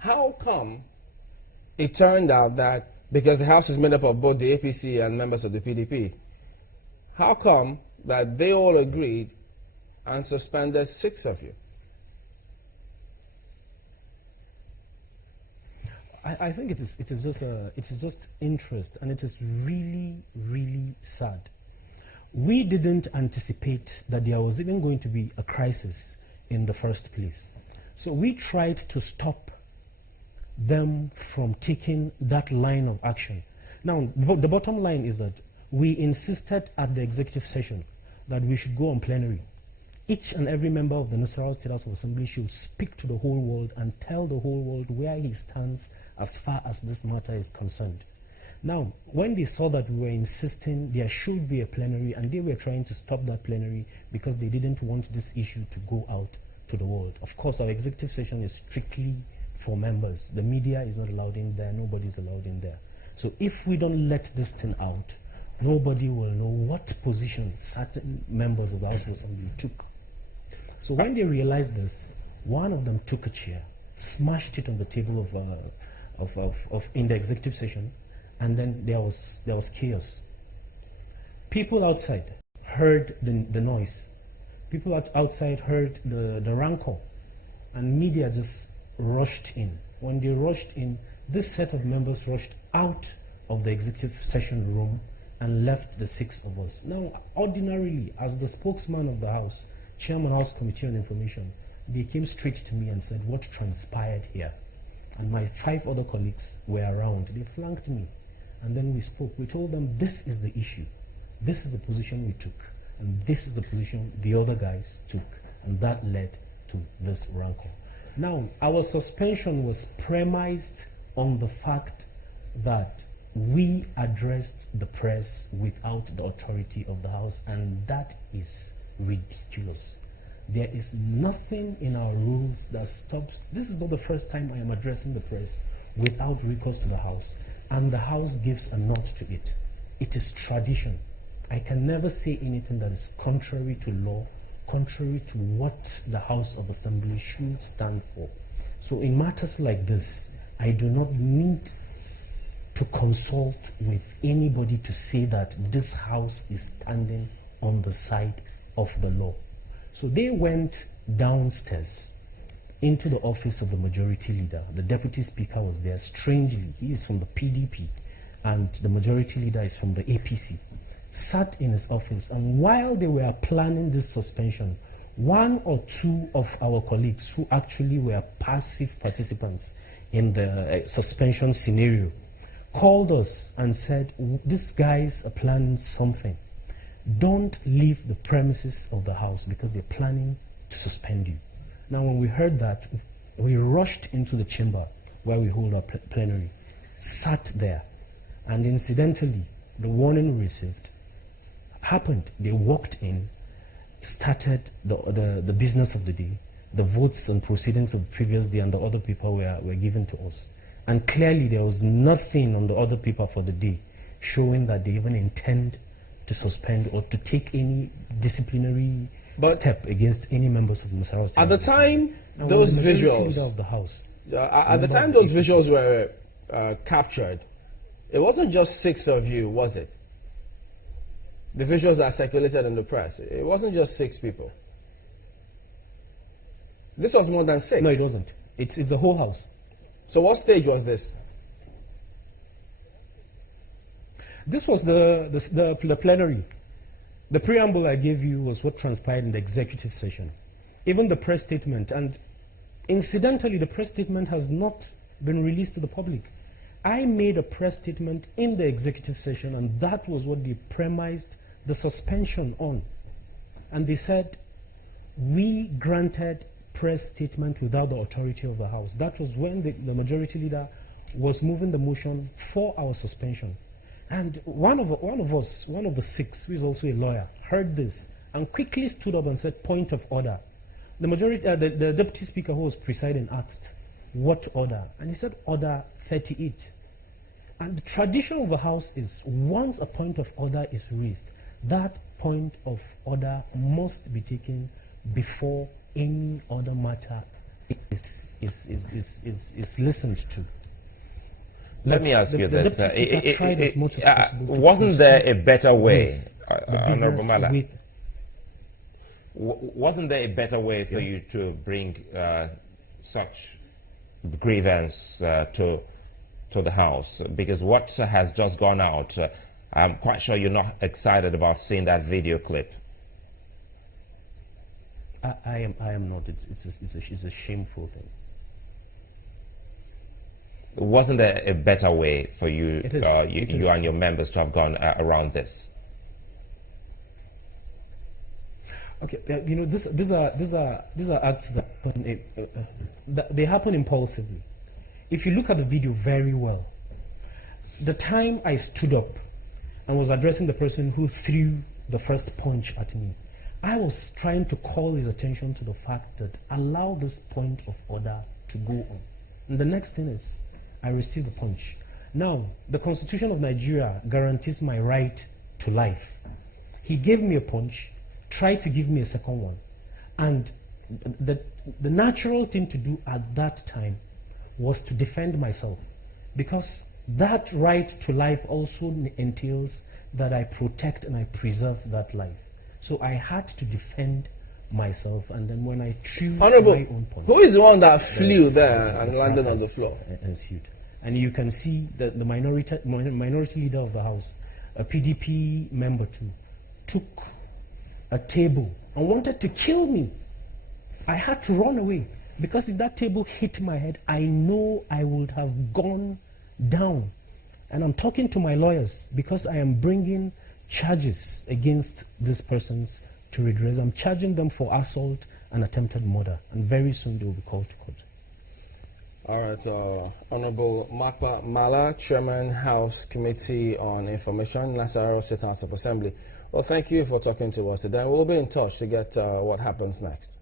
How come it turned out that, because the House is made up of both the APC and members of the PDP, how come that they all agreed and suspended 6 of you? I think it is just interest, and it is really, really sad. We didn't anticipate that there was even going to be a crisis in the first place. So we tried to stop them from taking that line of action. Now, the bottom line is that we insisted at the executive session that we should go on plenary. Each and every member of the Nasarawa State House of Assembly should speak to the whole world and tell the whole world where he stands as far as this matter is concerned. Now, when they saw that we were insisting there should be a plenary, and they were trying to stop that plenary because they didn't want this issue to go out to the world. Of course, our executive session is strictly for members. The media is not allowed in there. Nobody is allowed in there. So if we don't let this thing out, nobody will know what position certain members of the House of Assembly took. So when they realized this, one of them took a chair, smashed it on the table in the executive session, and then there was chaos. People outside heard the noise. People outside heard the rancor, and media just rushed in. When they rushed in, this set of members rushed out of the executive session room and left the 6 of us. Now, ordinarily, as the spokesman of the House, Chairman House Committee on Information, they came straight to me and said, what transpired here? And my 5 other colleagues were around. They flanked me. And then we spoke. We told them, this is the issue. This is the position we took. And this is the position the other guys took. And that led to this rancor. Now, our suspension was premised on the fact that we addressed the press without the authority of the House, and that is ridiculous. There is nothing in our rules that stops. This is not the first time I am addressing the press without recourse to the House, and the House gives a nod to it. It is tradition. I can never say anything that is contrary to law, contrary to what the House of Assembly should stand for. So in matters like this, I do not need to consult with anybody to say that this House is standing on the side of the law. So they went downstairs into the office of the majority leader. The deputy speaker was there. Strangely, he is from the PDP, and the majority leader is from the APC. Sat in his office, and while they were planning this suspension, 1 or 2 of our colleagues who actually were passive participants in the suspension scenario called us and said, these guys are planning something. Don't leave the premises of the House because they're planning to suspend you. Now, when we heard that, we rushed into the chamber where we hold our plenary, sat there, and incidentally, the warning we received happened. They walked in, started the business of the day, the votes and proceedings of the previous day, and the other paper were given to us. And clearly there was nothing on the other paper for the day showing that they even intend to suspend or to take any disciplinary step against any members of the Nasarawa State. At the time, those visuals of the House, at the time those visuals were captured, it wasn't just 6 of you, was it? The visuals that circulated in the press, it wasn't just 6 people. This was more than 6. No, it wasn't. It's the whole House. So what stage was this? This was the plenary. The preamble I gave you was what transpired in the executive session. Even the press statement, and incidentally, the press statement has not been released to the public. I made a press statement in the executive session, and that was what they premised the suspension on. And they said, we granted press statement without the authority of the House. That was when the majority leader was moving the motion for our suspension. And one of us, one of the 6, who is also a lawyer, heard this and quickly stood up and said, point of order. The deputy speaker who was presiding asked, what order? And he said, order 38. And the tradition of the House is, once a point of order is raised, that point of order must be taken before any other matter is listened to. Let me ask you this. Deputy Speaker tried as much as possible to wasn't there a better way, the Honorable business Malia? with Wasn't there a better way for you to bring such grievance to the House? Because what has just gone out, I'm quite sure you're not excited about seeing that video clip. I am not. It's a shameful thing. Wasn't there a better way for you, you and your members to have gone around this? Okay, you know, these are acts that happen, they happen impulsively. If you look at the video very well, the time I stood up and was addressing the person who threw the first punch at me, I was trying to call his attention to the fact that allow this point of order to go on. And the next thing is, I received the punch. Now, the Constitution of Nigeria guarantees my right to life. He gave me a punch, tried to give me a second one. And the natural thing to do at that time was to defend myself. Because that right to life also entails that I protect and I preserve that life. So I had to defend myself, and then when I threw my own punch, who is the one that flew there and landed on the floor? Ensued. And you can see that the minority leader of the House, a PDP member too, took a table and wanted to kill me. I had to run away, because if that table hit my head, I know I would have gone down. And I'm talking to my lawyers, because I am bringing charges against these persons to redress. I'm charging them for assault and attempted murder, and very soon they will be called to court. All right, Honorable Makpa Malia, Chairman, House Committee on Information, Nasarawa State House of Assembly. Well, thank you for talking to us today. We'll be in touch to get what happens next.